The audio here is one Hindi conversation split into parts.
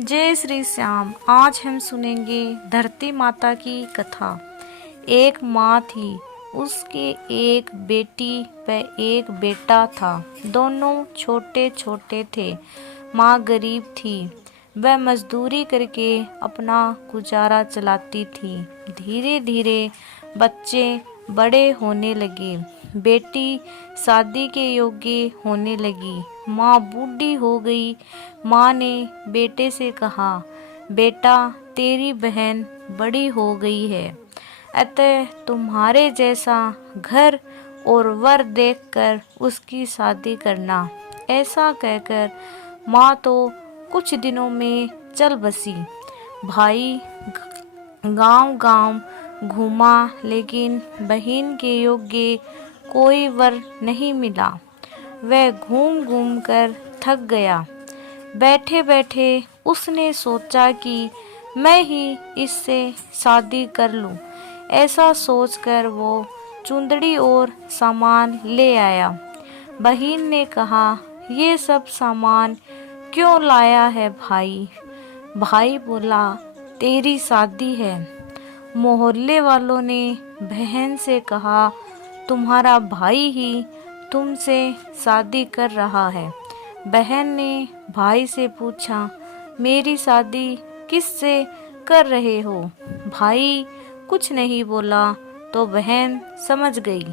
जय श्री श्याम। आज हम सुनेंगे धरती माता की कथा। एक माँ थी, उसके एक बेटी व एक बेटा था। दोनों छोटे छोटे थे। माँ गरीब थी, वह मजदूरी करके अपना गुजारा चलाती थी। धीरे धीरे बच्चे बड़े होने लगे। बेटी शादी के योग्य होने लगी। माँ बूढ़ी हो गई। माँ ने बेटे से कहा, बेटा तेरी बहन बड़ी हो गई है, अतः तुम्हारे जैसा घर और वर देखकर उसकी शादी करना। ऐसा कहकर माँ तो कुछ दिनों में चल बसी। भाई गांव गांव घूमा, लेकिन बहन के योग्य कोई वर नहीं मिला। वह घूम घूम कर थक गया। बैठे बैठे उसने सोचा कि मैं ही इससे शादी कर लूं। ऐसा सोचकर वो चुंदड़ी और सामान ले आया। बहन ने कहा, ये सब सामान क्यों लाया है भाई? भाई बोला, तेरी शादी है। मोहल्ले वालों ने बहन से कहा, तुम्हारा भाई ही तुमसे शादी कर रहा है। बहन ने भाई से पूछा, मेरी शादी किससे कर रहे हो? भाई कुछ नहीं बोला तो बहन समझ गई।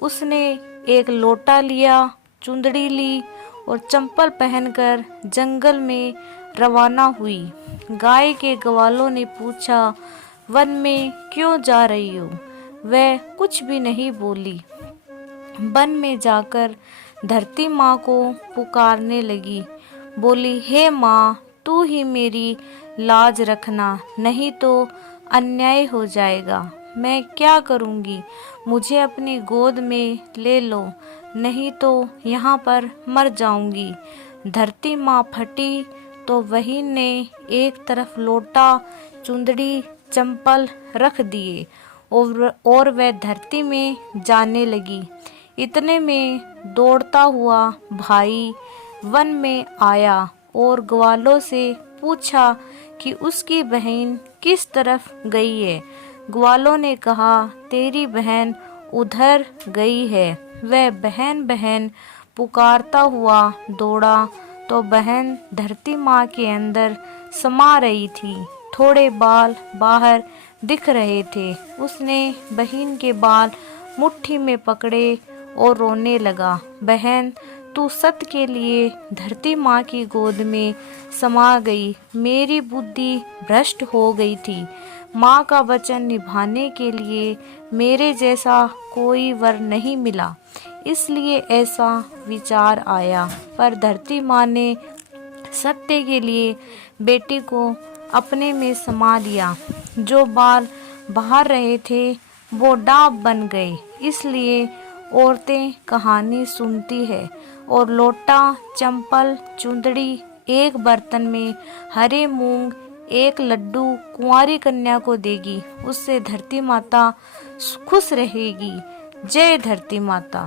उसने एक लोटा लिया, चुंदड़ी ली और चंपल पहनकर जंगल में रवाना हुई। गाय के ग्वालों ने पूछा, वन में क्यों जा रही हो? वह कुछ भी नहीं बोली। वन में जाकर धरती माँ को पुकारने लगी। बोली, हे माँ, तू ही मेरी लाज रखना, नहीं तो अन्याय हो जाएगा। मैं क्या करूँगी? मुझे अपनी गोद में ले लो, नहीं तो यहाँ पर मर जाऊँगी। धरती माँ फटी तो बहन ने एक तरफ लोटा, चुंदड़ी, चंपल रख दिए और वह धरती में जाने लगी। इतने में दौड़ता हुआ भाई वन में आया और ग्वालों से पूछा कि उसकी बहन किस तरफ गई है। ग्वालों ने कहा, तेरी बहन उधर गई है। वह बहन बहन पुकारता हुआ दौड़ा तो बहन धरती माँ के अंदर समा रही थी। थोड़े बाल बाहर दिख रहे थे। उसने बहन के बाल मुट्ठी में पकड़े और रोने लगा। बहन, तू सत्य के लिए धरती माँ की गोद में समा गई। मेरी बुद्धि भ्रष्ट हो गई थी। माँ का वचन निभाने के लिए मेरे जैसा कोई वर नहीं मिला, इसलिए ऐसा विचार आया। पर धरती माँ ने सत्य के लिए बेटी को अपने में समा लिया। जो बाल बाहर रहे थे वो डाब बन गए। इसलिए औरतें कहानी सुनती है और लोटा, चंपल, चुंदड़ी एक बर्तन में हरे मूंग, एक लड्डू कुंवारी कन्या को देगी। उससे धरती माता खुश रहेगी। जय धरती माता।